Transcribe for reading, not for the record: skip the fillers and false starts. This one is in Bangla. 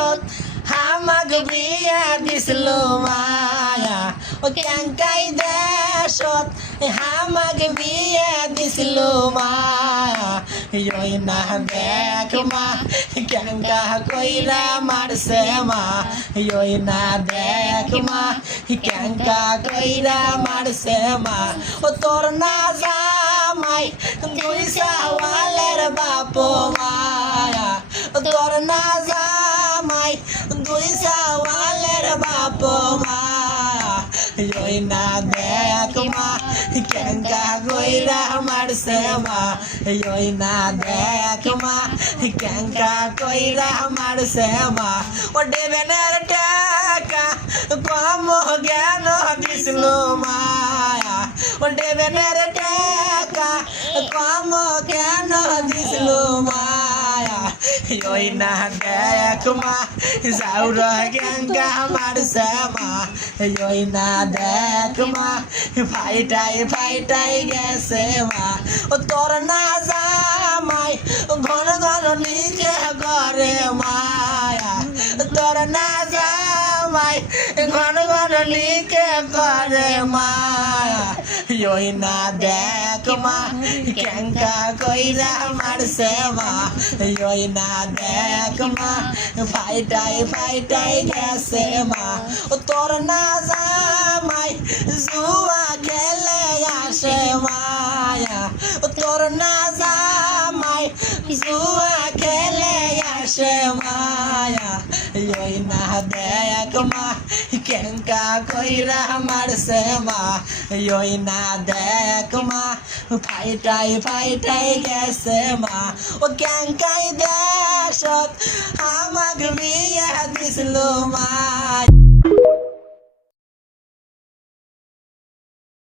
দেশত আমাক বিয়া দিছিল মায়া ও কেঙ্কাই দেশত আমাক বিয়া দিছিল মায়া ওই না দেখ মা কেঙ্কা কইরা মারছে মা ওই না দেখ মা কেঙ্কা কইরা মারছে মা ও তোর না জামাই দুই সাওয়ালের বাপ মায়া তোর না জামাই দুই সাওয়ালের বাপ মায়া ওই না দেখ মা কেঙ্কা কইরা মারছে মা ওই না দেখ মা কেঙ্কা কইরা মারছে মা ও দেবেনের টাকা কম জ্ঞান দিছিল মায়া ও দেবেনের টাকা কম জ্ঞান দিছিল মায়া ওই না দেখ মা যাওর কেঙ্কা মারছে মা ওই না দেখ মা ফাইটাই গেছে মা ও তোর না জামাই ঘন ঘন লিখে ঘরে মায়া তোর না জামাই ঘন ঘন লিখে ঘরে মায়া ওই না দেখ মা কেঙ্কা কইরা মারছে মা ওই না দেখ মা ফাইটাই গেছে মা ও তোর না জামাই জুয়া খেলে আসে মায়া ও তোর না জামাই জুয়া খেলে আসে মায়া ওই না দেখ মা কেঙ্কা কইরা মারছে মা ওই না দেখ মা ফাইটাই গেছে মা ও কেঙ্কাই দেশত আমাক বিয়া দিছিল মা।